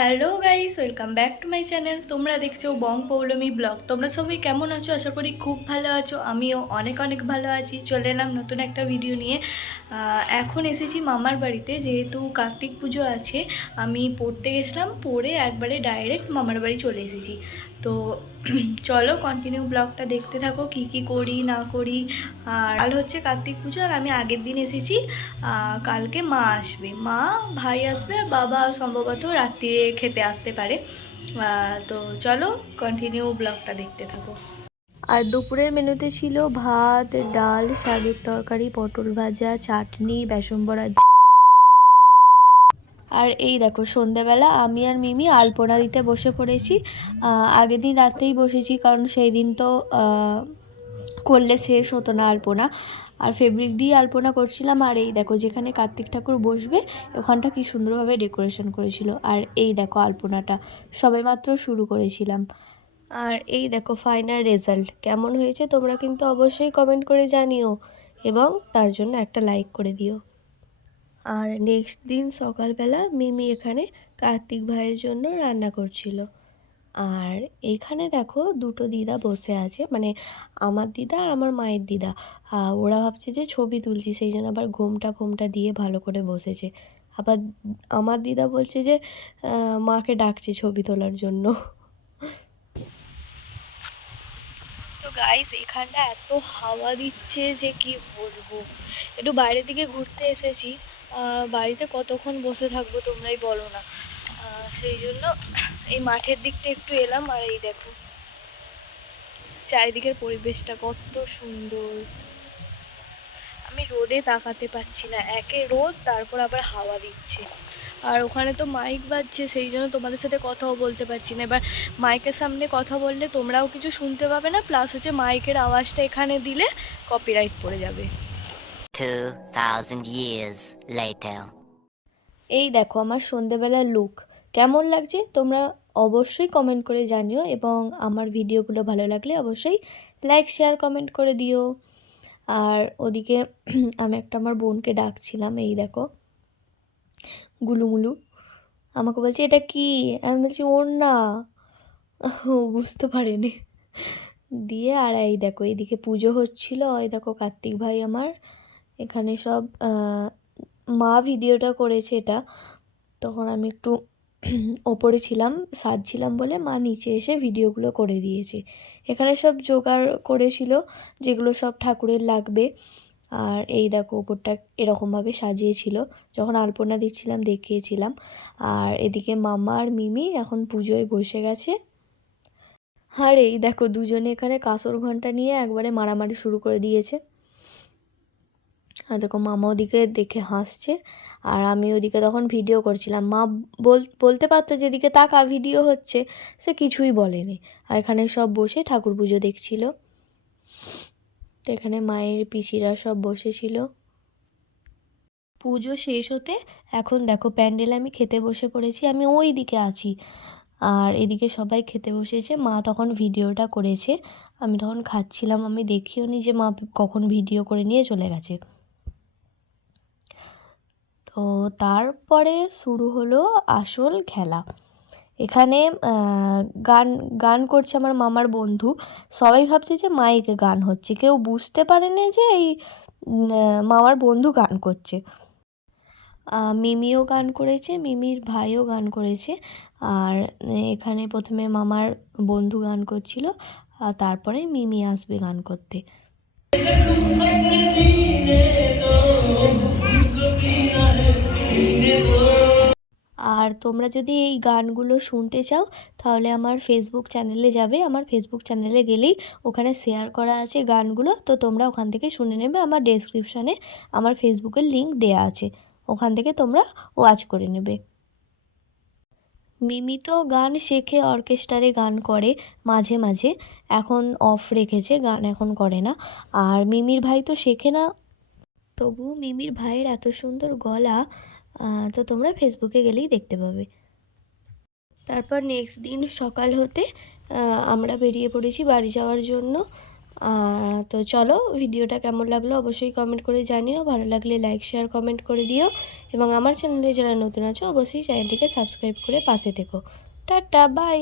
Hello guys, welcome back to my channel. তোমরা দেখছ বং Poulami blog. তোমরা সবাই কেমন আছো? আশা করি খুব ভালো আছো। আমিও অনেক অনেক ভালো আছি। চলে এলাম নতুন একটা ভিডিও নিয়ে। এখন এসেছি মামার বাড়িতে। যেহেতু কার্তিক পুজো আছে, আমি পড়তে গেছিলাম, পড়ে একবারে ডাইরেক্ট মামার বাড়ি চলে এসেছি। তো চলো কন্টিনিউ ব্লগটা দেখতে থাকো, কি কি করি, না করি। আর কাল হচ্ছে কার্তিক পুজো আর আমি আগের দিন এসেছি। কালকে মা আসবে। মা, ভাই আসবে আর বাবা সম্ভবত রাত্রিরে খেতে আসতে পারে। তো চলো কন্টিনিউ ব্লগটা দেখতে থাকো। আর দুপুরের মেনুতে ছিল ভাত, ডাল, শাকের তরকারি, পটল ভাজা, চাটনি, বেসন বড়া। আর এই দেখো, সন্ধেবেলা আমি আর মিমি আলপনা দিতে বসে পড়েছি। আগের দিন রাতেই বসেছি, কারণ সেই দিন তো করলে শেষ হতো না আলপনা। আর ফেব্রিক দিয়ে আলপনা করছিলাম, আর এই দেখো, যেখানে কার্তিক ঠাকুর বসবে, ওখানটা কি সুন্দরভাবে ডেকোরেশন করেছিল। আর এই দেখো আলপনাটা, সবেমাত্র শুরু করেছিলাম। আর এই দেখো ফাইনাল রেজাল্ট কেমন হয়েছে তোমরা কিন্তু অবশ্যই কমেন্ট করে জানিও, এবং তার জন্য একটা লাইক করে দিও। আর নেক্সট দিন সকালবেলা মিমি এখানে কার্তিক ভাইয়ের জন্য রান্না করছিল। আর এখানে দেখো দুটো দিদা বসে আছে মানে আমার দিদা আর আমার মায়ের দিদা। ওরা ভাবছে যে ছবি তুলছি, সেই জন্য আবার ঘোমটা ফোমটা দিয়ে ভালো করে বসেছে। আবার আমার দিদা বলছে যে মাকে ডাকছে ছবি তোলার জন্য। তো গাইস এখানটা এত হাওয়া দিচ্ছে যে কি বলব? একটু বাইরের দিকে ঘুরতে এসেছি। বাড়িতে কতক্ষণ বসে থাকব তোমরাই বলো না। সেই জন্য এই মাঠের দিকটা একটু এলাম আর এই দেখো, চারিদিকের পরিবেশটা কত সুন্দর। আমি রোদে তাকাতে পারছি না, একে রোদ, তারপর আবার হাওয়া দিচ্ছে। আর ওখানে তো মাইক বাজছে, সেই জন্য তোমাদের সাথে কথাও বলতে পারছি না। এবার মাইকের সামনে কথা বললে তোমরাও কিছু শুনতে পাবে না প্লাস হচ্ছে মাইকের আওয়াজটা এখানে দিলে কপিরাইট পড়ে যাবে। 2,000 years later. এই দেখো আমার সন্ধেবেলার লুক কেমন লাগছে? তোমরা অবশ্যই কমেন্ট করে জানিও এবং আমার ভিডিওগুলো ভালো লাগলে অবশ্যই লাইক শেয়ার কমেন্ট করে দিও। আর ওদিকে আমি একটা আমার বোনকে ডাকছিলাম এই দেখো। গুলুমুলু। আমাকে বলছে এটা কি? আমি বলছি ওর না। ও বুঝতে পারেনি। দিয়ে আর এই দেখো এইদিকে পুজো হচ্ছিল। ওই দেখো কার্তিক ভাই আমার। এখানে সব মা ভিডিওটা করেছে এটা। তখন আমি একটু ওপরে ছিলাম সাজছিলাম বলে মা নিচে এসে ভিডিওগুলো করে দিয়েছে। এখানে সব জোগাড় করেছিল যেগুলো সব ঠাকুরের লাগবে। আর এই দেখো ওপরটা এরকমভাবে সাজিয়েছিল। যখন আলপনা দিচ্ছিলাম, দেখিয়েছিলাম। আর এদিকে মামা আর মিমি এখন পুজোয় বসে গেছে। আর এই দেখো, দুজনে এখানে কাঁসর ঘণ্টা নিয়ে একবারে মারামারি শুরু করে দিয়েছে। আর দেখো মামা ওদিকে দেখে হাসছে। আর আমি ওদিকে তখন ভিডিও করছিলাম। মা বল, বলতে পারতো যেদিকে তাকা ভিডিও হচ্ছে, সে কিছুই বলেনি। আর এখানে সব বসে ঠাকুর পুজো দেখছিল। তো এখানে মায়ের পিসিরা সব বসেছিল। পুজো শেষ হতে এখন দেখো প্যান্ডেল আমি খেতে বসে পড়েছি, আমি ওই দিকে আছি। আর এদিকে সবাই খেতে বসেছে, মা তখন ভিডিওটা করেছে। আমি তখন খাচ্ছিলাম, আমি দেখিও নি যে মা কখন ভিডিও করে নিয়ে চলে গেছে। তো তারপরে শুরু হলো আসল খেলা। এখানে গান গান করছে আমার মামার বন্ধু। সবাই ভাবছে যে মাইকে গান হচ্ছে। কেউ বুঝতে পারেনি যে এই মামার বন্ধু গান করছে। মিমিও গান করেছে, মিমির ভাইও গান করেছে। আর এখানে প্রথমে মামার বন্ধু গান করছিল, আর তারপরে মিমি আসবে গান করতে। আর তোমরা যদি এই গানগুলো শুনতে চাও, তাহলে আমার ফেসবুক চ্যানেলে যাবে। আমার ফেসবুক চ্যানেলে গেলেই ওখানে শেয়ার করা আছে গানগুলো। তো তোমরা ওখান থেকে শুনে নেবে। আমার ডেসক্রিপশানে আমার ফেসবুকের লিঙ্ক দেয়া আছে। ওখান থেকে তোমরা ওয়াচ করে নেবে। মিমি তো গান শেখে অর্কেস্ট্রারে গান করে মাঝে মাঝে। এখন অফ রেখেছে, গান এখন করে না। আর মিমির ভাই তো শেখে না। তবু মিমির ভাইয়ের এত সুন্দর গলা তো তোমরা ফেসবুকে গেলেই দেখতে পাবে। তারপর নেক্সট দিন সকাল হতে আমরা বেরিয়ে পড়েছি বাড়ি যাওয়ার জন্য। তো চলো ভিডিওটা কেমন লাগল অবশ্যই কমেন্ট করে জানিও। ভালো লাগলে লাইক শেয়ার কমেন্ট করে দিও। এবং আমার চ্যানেলে যারা নতুন আছো, অবশ্যই চ্যানেলটিকে সাবস্ক্রাইব করে পাশে থেকো। Tata bye